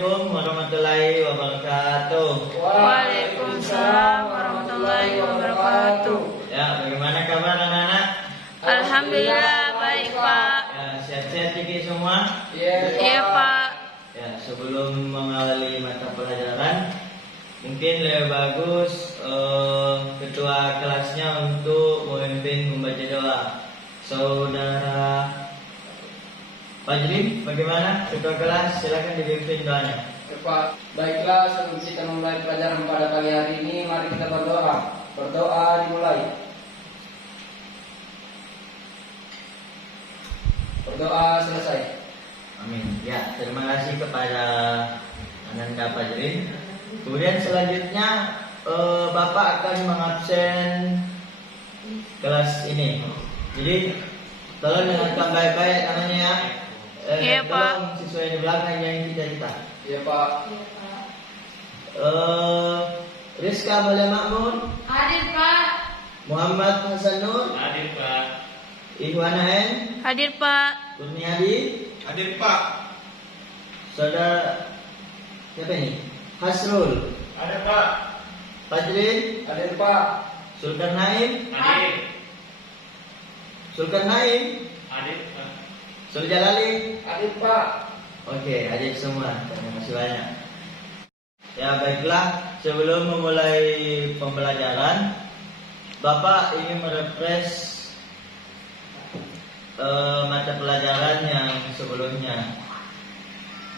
Assalamualaikum warahmatullahi wabarakatuh. Waalaikumsalam warahmatullahi wabarakatuh. Ya, bagaimana kabar anak-anak? Alhamdulillah baik Pak. Ya, sehat-sehat Diki semua? Iya Pak. Ya, sebelum mengawali mata pelajaran, mungkin lebih bagus ketua kelasnya untuk memimpin membaca doa. Saudara Fajrin, bagaimana ketua kelas? Silakan dipimpin doanya. Ya, Pak, baiklah sebelum kita memulai pelajaran pada pagi hari ini, mari kita berdoa. Berdoa dimulai. Berdoa selesai. Amin. Ya, terima kasih kepada Ananda Fajrin. Kemudian selanjutnya Bapak akan mengabsen kelas ini. Jadi tolong dengarkan baik-baik namanya ya. Iya, Pak. Tolong siswa yang di belakang yang kita. Ya Pak. Rizka Mulia Makmun, Hadir Pak. Muhammad Hasan Nur, Hadir Pak. Ihwana N, Hadir Pak. Kurniadi, Hadir Pak. Saudara siapa ini? Hasrul, Ada Pak. Fajrin, Hadir Pak. Sultan Naim, Hadir. Sultan Naim, Hadir Pak. Suljalali. Hadir Pak. Oke, adik semua, terima kasih banyak. Ya baiklah, sebelum memulai pembelajaran, Bapak ingin merefresh mata pelajaran yang sebelumnya.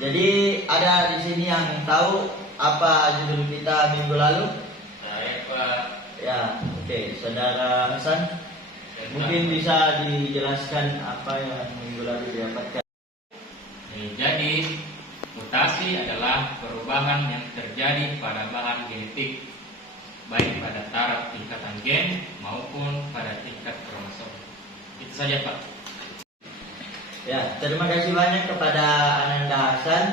Jadi ada di sini yang tahu apa judul kita minggu lalu? Saya Pak. Ya, oke, Saudara Hasan, mungkin bisa dijelaskan apa yang minggu lalu didapatkan. Jadi mutasi adalah perubahan yang terjadi pada bahan genetik, baik pada taraf tingkatan gen maupun pada tingkat kromosom. Itu saja Pak. Ya, terima kasih banyak kepada Ananda Hasan.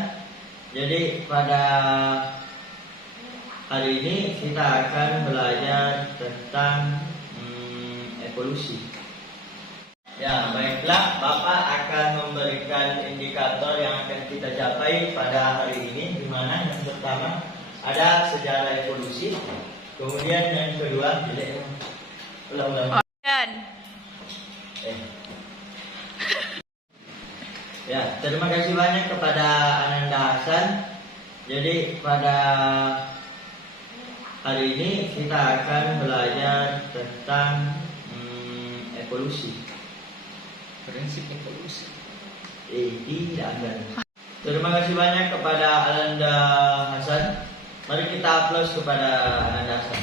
Jadi pada hari ini kita akan belajar tentang evolusi. Ya, baiklah, Bapak akan memberikan indikator yang akan kita capai pada hari ini, di mana yang pertama ada sejarah evolusi, kemudian yang kedua ulang-ulang. Ya, terima kasih banyak kepada Ananda Hasan. Jadi pada hari ini kita akan belajar tentang evolusi. Prinsip evolusi. Tidak ada. Terima kasih banyak kepada Ananda Hasan. Mari kita aplaus kepada Ananda Hasan.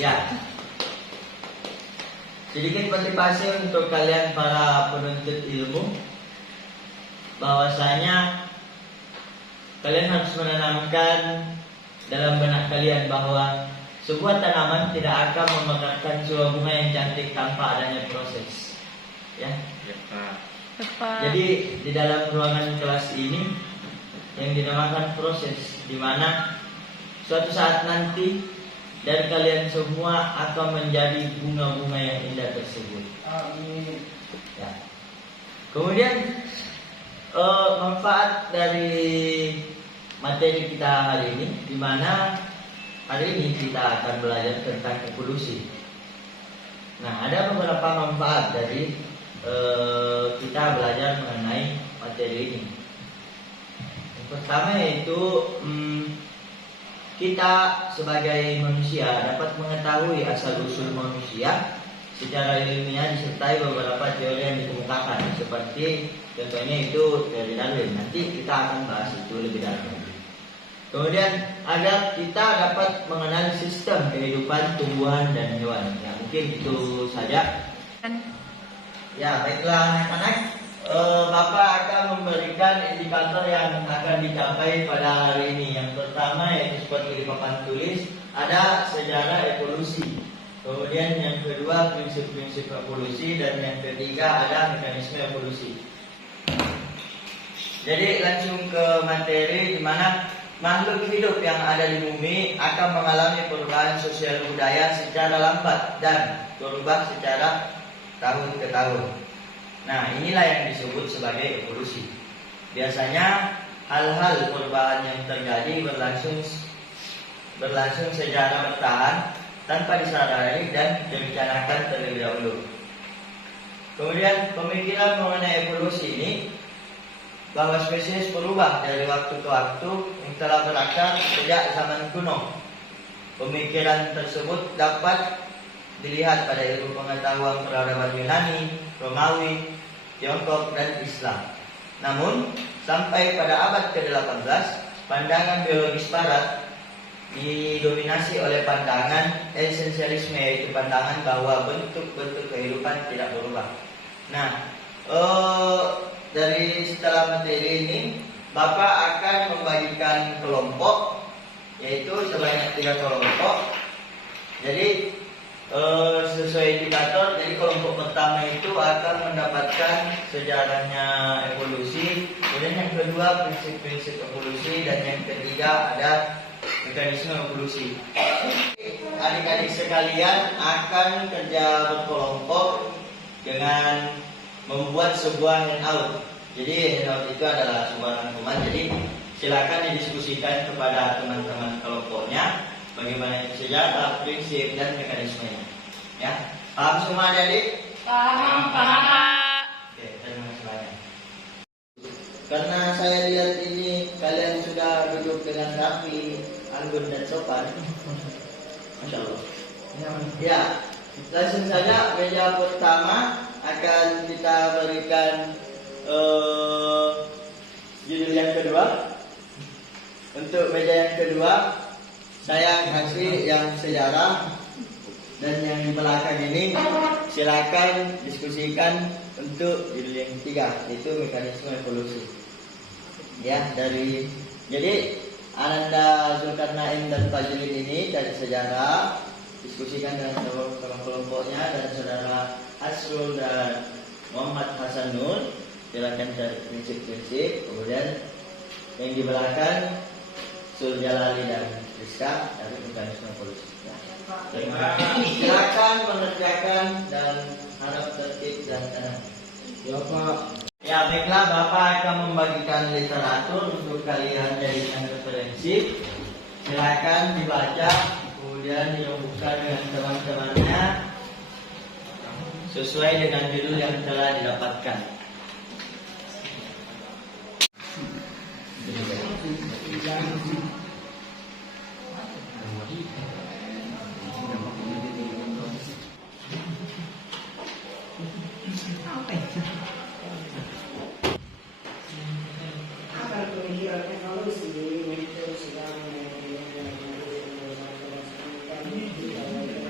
Ya. Sedikit motivasi untuk kalian para penuntut ilmu, bahwasanya kalian harus menanamkan dalam benak kalian bahwa sebuah tanaman tidak akan memekarkan sebuah bunga yang cantik tanpa adanya proses. Ya. Ya Pak. Pak. Jadi di dalam ruangan kelas ini yang dinamakan proses, di mana suatu saat nanti dari kalian semua akan menjadi bunga-bunga yang indah tersebut. Amin. Ya. Kemudian manfaat dari materi kita hari ini, di mana hari ini kita akan belajar tentang evolusi. Nah, ada beberapa manfaat dari kita belajar mengenai materi ini. Yang pertama yaitu kita sebagai manusia dapat mengetahui asal-usul manusia secara ilmiah disertai beberapa teori yang dikemukakan, seperti contohnya itu teori Darwin. Nanti kita akan bahas itu lebih dalam. Kemudian agar kita dapat mengenal sistem kehidupan tumbuhan dan hewan. Ya, mungkin itu saja. Ya, baiklah anak-anak. Bapak akan memberikan indikator yang akan dicapai pada hari ini. Yang pertama yaitu seperti di papan tulis, ada sejarah evolusi. Kemudian yang kedua prinsip-prinsip evolusi, dan yang ketiga ada mekanisme evolusi. Jadi langsung ke materi, di mana makhluk hidup yang ada di bumi akan mengalami perubahan sosial budaya secara lambat dan berubah secara tahun ke tahun. Nah, inilah yang disebut sebagai evolusi. Biasanya hal-hal perubahan yang terjadi berlangsung secara bertahan tanpa disadari dan direncanakan terlebih dahulu. Kemudian pemikiran mengenai evolusi ini bahwa spesies berubah dari waktu ke waktu yang telah berakar sejak zaman kuno. Pemikiran tersebut dapat dilihat pada ilmu pengetahuan peradaban Yunani, Romawi, Tiongkok, dan Islam. Namun, sampai pada abad ke-18, pandangan biologis barat didominasi oleh pandangan esensialisme, yaitu pandangan bahwa bentuk-bentuk kehidupan tidak berubah. Nah, dari setelah materi ini, Bapak akan membagikan kelompok, yaitu sebanyak 3 kelompok. Jadi sesuai indikator, jadi kelompok pertama itu akan mendapatkan sejarahnya evolusi, kemudian yang kedua prinsip-prinsip evolusi, dan yang ketiga ada mekanisme evolusi. Adik-adik sekalian akan kerja berkelompok dengan membuat sebuah handout. Jadi handout itu adalah sebuah rangkuman. Jadi silakan didiskusikan kepada teman-teman kelompoknya bagaimana itu sejarah, prinsip, dan mekanismenya. Ya, paham semua adik-adik? Paham, Pak. Oke, terima kasih banyak. Karena saya lihat ini kalian sudah duduk dengan rapi, anggun, dan sopan. Masya Allah. Ya, langsung saja meja pertama akan kita berikan judul yang kedua. Untuk meja yang kedua, saya kasih yang sejarah, dan yang di belakang ini silakan diskusikan untuk judul yang ketiga, yaitu mekanisme evolusi. Ya, jadi Ananda, Zulkarnain, dan Fajrin ini dari sejarah, diskusikan dengan teman-teman kelompoknya, dan saudara Asrul dan Muhammad Hasan Nur silakan cari prinsip-prinsip. Kemudian yang di belakang Sul Jalali dan Rizka dari mekanisme evolusi. Silakan mengerjakan dan harap tertib dan tenang. Ya Pak. Ya, baiklah, Bapak akan membagikan literatur untuk kalian jadikan referensi. Silakan dibaca, kemudian dirumuskan dengan teman-temannya sesuai dengan judul yang telah didapatkan.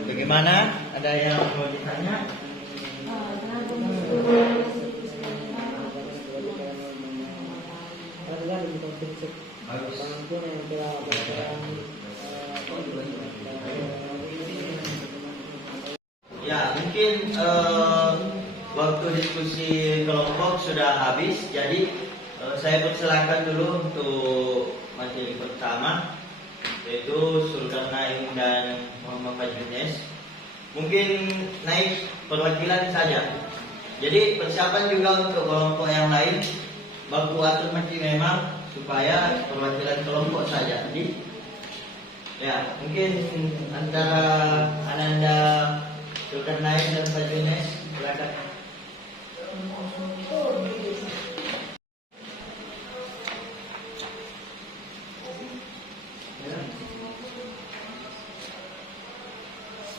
Bagaimana? Ada yang mau ditanya? Bagus. Ya, mungkin waktu diskusi kelompok sudah habis, jadi saya persilakan dulu untuk materi pertama, yaitu Zulkarnain dan Muhammad Fajrin. Mungkin naik perwakilan saja. Jadi persiapan juga untuk kelompok yang lain, baku atur masih memang supaya perwakilan kelompok saja. Jadi ya, mungkin antara Ananda, Zulkarnain, dan Fajrin, silakan.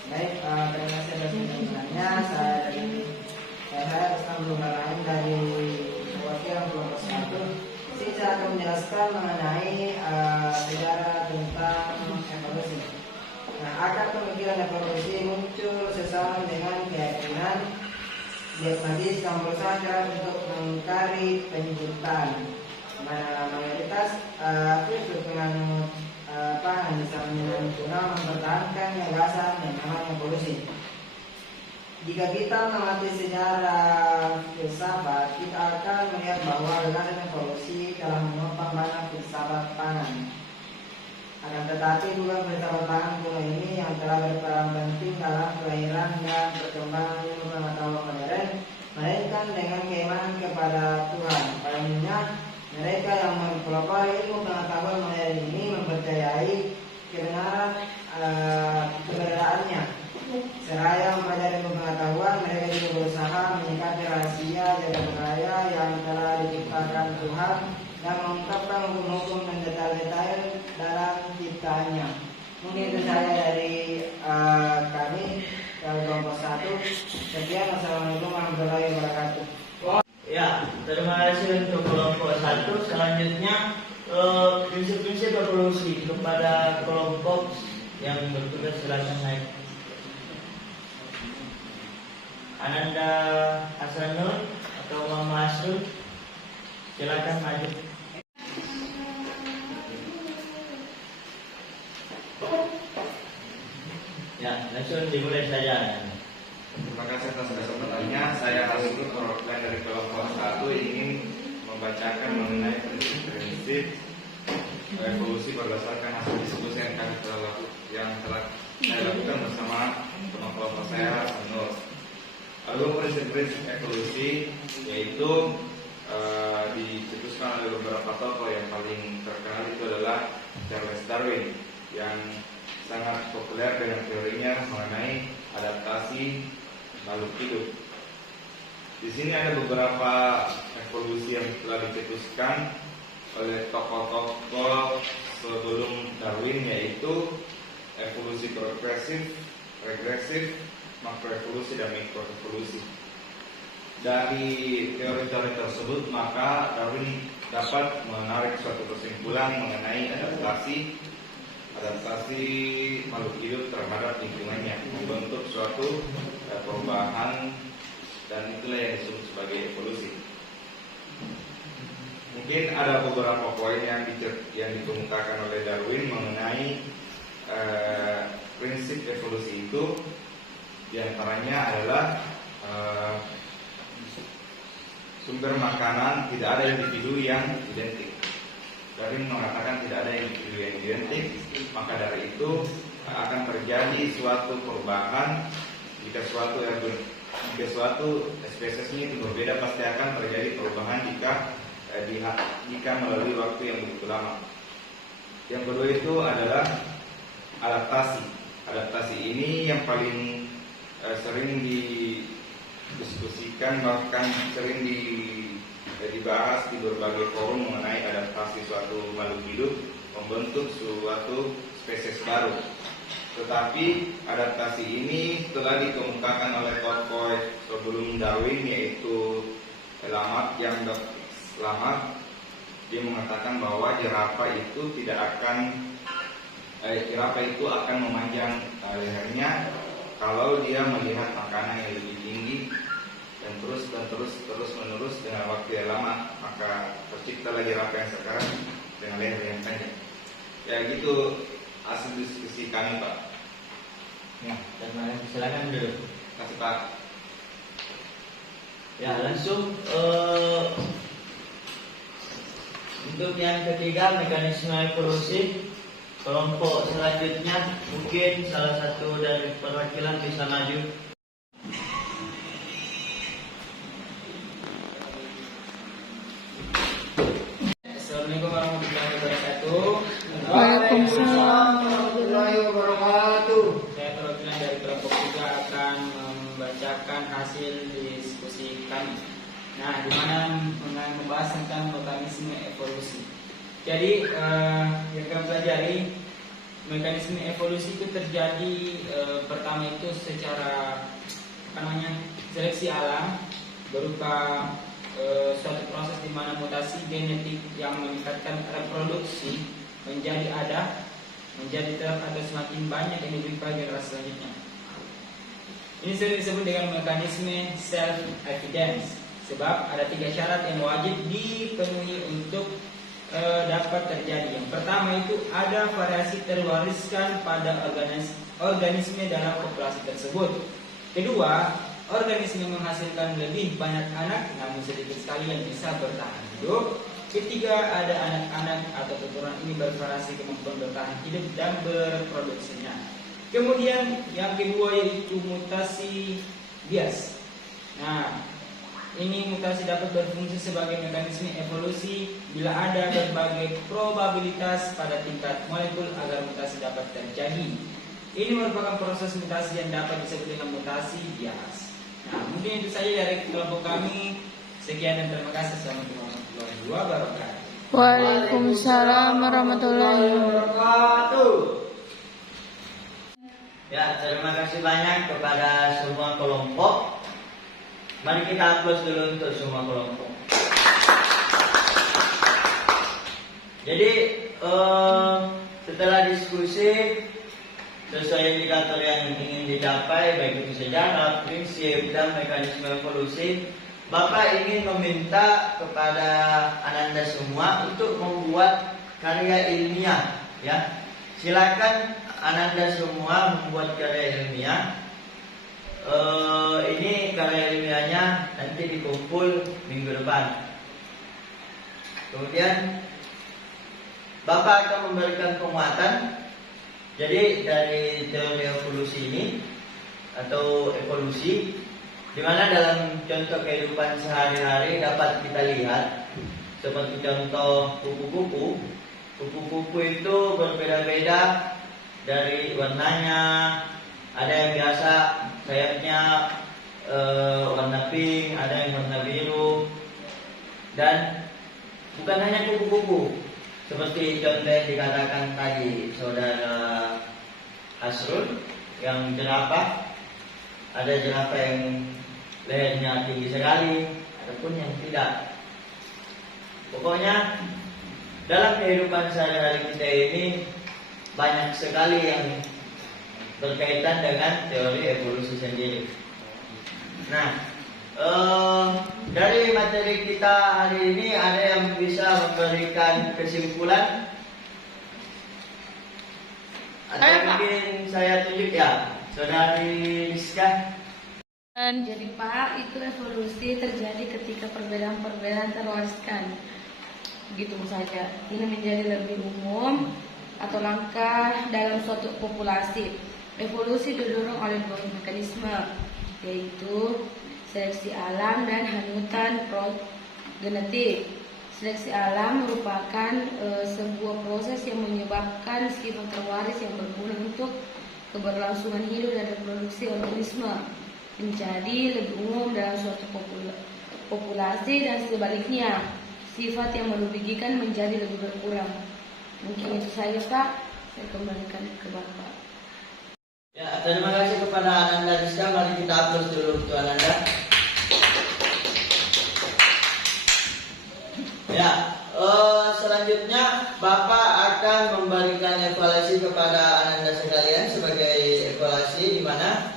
Baik, terima kasih atas penjelasannya. Saya Abdul Rahim dari perwakilan kelompok 1. Saya akan menjelaskan mengenai sejarah tentang evolusi. Nah, akar pemikiran evolusi muncul sesuai dengan keyakinan diagnosis yang berusaha untuk mengingkari penjelasan. Mana mayoritas filsuf penganut zaman kuno mempertahankan gagasan yang namanya evolusi. Jika kita mengamati sejarah filsafat, kita akan melihat bahwa gagasan evolusi telah menopang banyak filsafat pangan. Akan tetapi bukan filsafat pangan kuno ini yang telah berperan penting dalam kelahiran dan perkembangan ilmu pengetahuan modern, melainkan dengan keimanan kepada Tuhan. Palingnya mereka yang mempelopori ilmu pengetahuan mengenai ini mempercayai kebenarannya. Seraya mempelajari ilmu pengetahuan, mereka juga berusaha menyikapi rahasia jagat raya yang telah diciptakan Tuhan dan mengungkapkan hukum-hukum dan detail-detail dalam ciptaannya. Mungkin itu saja dari kami dari kelompok 1. Sekian, wassalamualaikum warahmatullahi wabarakatuh. Ya, terima kasih untuk kelompok 1. Selanjutnya prinsip-prinsip evolusi kepada kelompok yang bertugas, silakan naik. Ananda Hasanul atau Mama Asrul, silakan maju. Ya, langsung dimulai saja. Terima kasih atas kesempatannya. Saya Hasanul, perwakilan dari kelompok 1, ingin membacakan mengenai prinsip-prinsip evolusi berdasarkan hasil diskusi yang telah saya lakukan bersama teman kelompok saya, Hasanul. Lalu prinsip-prinsip evolusi yaitu dicetuskan oleh beberapa tokoh. Yang paling terkenal itu adalah Charles Darwin yang sangat populer dengan teorinya mengenai adaptasi makhluk hidup. Di sini ada beberapa evolusi yang telah dicetuskan oleh tokoh-tokoh sebelum Darwin, yaitu evolusi progresif, regresif, makroevolusi, dan mikroevolusi. Dari teori-teori tersebut, maka Darwin dapat menarik suatu kesimpulan mengenai adaptasi makhluk hidup terhadap lingkungannya, membentuk suatu perubahan, dan itulah yang disebut sebagai evolusi. Mungkin ada beberapa poin yang dikemukakan oleh Darwin mengenai prinsip evolusi itu. Di antaranya adalah sumber makanan, tidak ada individu yang identik. Darwin mengatakan tidak ada individu yang identik, maka dari itu akan terjadi suatu perubahan. Jika suatu spesiesnya itu berbeda, pasti akan terjadi perubahan jika melalui waktu yang begitu lama. Yang kedua itu adalah adaptasi. Adaptasi ini yang paling sering didiskusikan, bahkan sering dibahas di berbagai forum mengenai adaptasi suatu makhluk hidup membentuk suatu spesies baru. Tetapi adaptasi ini telah dikemukakan oleh tokoh sebelum Darwin, yaitu Lamarck. Dia mengatakan bahwa jerapah itu akan memanjang lehernya kalau dia melihat makanan yang lebih tinggi, dan terus menerus dengan waktu yang lama, maka terciptalah jerapah yang sekarang dengan leher yang panjang. Ya, gitu hasil diskusi kami, Pak. Ya, silakan dulu. Terima kasih, Pak. Ya, langsung untuk yang ketiga, mekanisme evolusi kelompok selanjutnya. Mungkin salah satu dari perwakilan bisa maju. Assalamualaikum warahmatullahi wabarakatuh. Waalaikumsalam warahmatullahi wabarakatuh. Saya perwakilan dari kelompok 3 akan membacakan hasil diskusi kami. Nah, di mana membahas tentang mekanisme evolusi. Jadi yang kami pelajari, mekanisme evolusi itu terjadi pertama itu secara seleksi alam, berupa suatu proses di mana mutasi genetik yang meningkatkan reproduksi menjadi tetap atau semakin banyak yang diberikan generasi selanjutnya. Ini sering disebut dengan mekanisme self evidence, sebab ada 3 syarat yang wajib dipenuhi untuk dapat terjadi. Yang pertama itu ada variasi terwariskan pada organisme dalam populasi tersebut. Kedua, organisme menghasilkan lebih banyak anak, namun sedikit sekali yang bisa bertahan hidup. Ketiga, ada anak-anak atau keturunan ini bervariasi kemampuan bertahan hidup dan berproduksinya. Kemudian yang kedua yaitu mutasi bias. Nah, ini mutasi dapat berfungsi sebagai mekanisme evolusi bila ada berbagai probabilitas pada tingkat molekul agar mutasi dapat terjadi. Ini merupakan proses mutasi yang dapat disebut dengan mutasi bias. Nah, mungkin itu saja dari kelompok kami. Sekian dan terima kasih. Assalamualaikum warahmatullahi wabarakatuh. Waalaikumsalam warahmatullahi wabarakatuh. Ya, terima kasih banyak kepada semua kelompok. Mari kita aplaus dulu untuk semua kelompok. Jadi setelah diskusi sesuai indikator yang ingin dicapai, baik itu sejarah, prinsip, dan mekanisme evolusi, Bapak ingin meminta kepada Ananda semua untuk membuat karya ilmiah. Ya, silakan Ananda semua membuat karya ilmiah. Ini karya ilmiahnya nanti dikumpul minggu depan. Kemudian Bapak akan memberikan penguatan. Jadi dari teori evolusi ini atau evolusi, di mana dalam contoh kehidupan sehari-hari dapat kita lihat seperti contoh kupu-kupu. Kupu-kupu itu berbeda-beda dari warnanya. Ada yang biasa sayapnya warna pink, ada yang warna biru, dan bukan hanya kupu-kupu seperti contoh yang dikatakan tadi saudara Asrul, yang jerapah. Ada jerapah yang lehernya tinggi sekali, ataupun yang tidak. Pokoknya dalam kehidupan sehari-hari kita ini banyak sekali yang berkaitan dengan teori evolusi sendiri. Nah, dari materi kita hari ini ada yang bisa memberikan kesimpulan? Atau mungkin saya tunjuk ya, Saudari Rizka. Jadi Pak, itu evolusi terjadi ketika perbedaan-perbedaan terwariskan. Begitu saja. Ini menjadi lebih umum atau langkah dalam suatu populasi. Evolusi didorong oleh dua mekanisme, yaitu seleksi alam dan hanyutan progenetik. Seleksi alam merupakan sebuah proses yang menyebabkan sifat terwaris yang berguna untuk keberlangsungan hidup dan reproduksi organisme menjadi lebih umum dalam suatu populasi, dan sebaliknya sifat yang merugikan menjadi lebih berkurang. Mungkin itu saja Pak, saya kembalikan ke Bapak. Ya, terima kasih kepada Ananda Rizka. Mari kita aplaus dulu untuk Ananda. Ya, selanjutnya Bapak akan memberikan evaluasi kepada Ananda sekalian sebagai evaluasi, di mana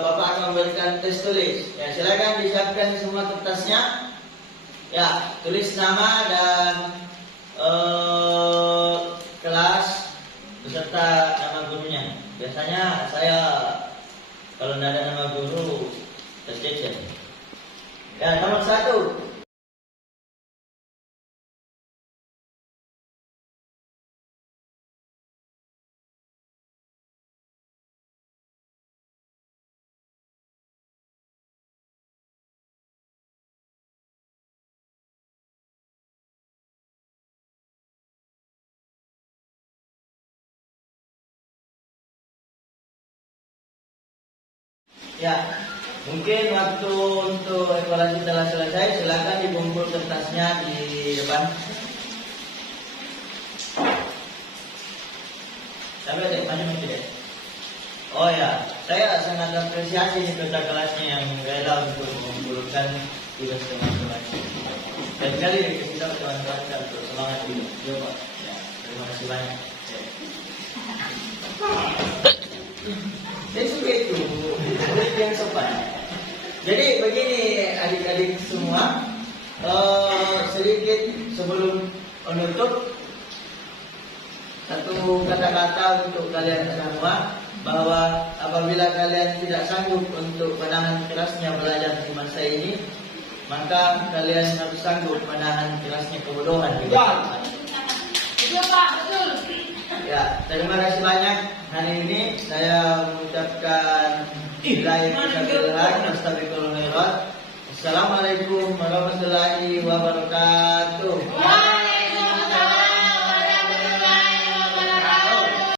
Bapak akan memberikan tes tulis. Ya, silakan disiapkan semua kertasnya. Ya, tulis nama dan kelas beserta nama gurunya. Biasanya saya kalau tidak ada nama guru tercecer. Ya, nomor 1. Ya, mungkin waktu untuk evaluasi telah selesai. Silakan dikumpul kertasnya di depan. Sampai deh, maju deh. Oh ya, saya sangat apresiasi nih peserta kelasnya yang rela untuk mengumpulkan tugas teman-teman. Dan sekali lagi kita teman-teman untuk semangat dulu. Coba. Ya, terima kasih banyak. Saya suka itu yang sopan. Jadi begini adik-adik semua, sedikit sebelum menutup, satu kata-kata untuk kalian semua, bahwa apabila kalian tidak sanggup untuk menahan kerasnya belajar di masa ini, maka kalian harus sanggup menahan kerasnya kebodohan di masa ini. Betul Pak, betul. Ya, terima kasih banyak. Hari ini saya mengucapkan Assalamualaikum warahmatullahi wabarakatuh. Assalamualaikum warahmatullahi wabarakatuh.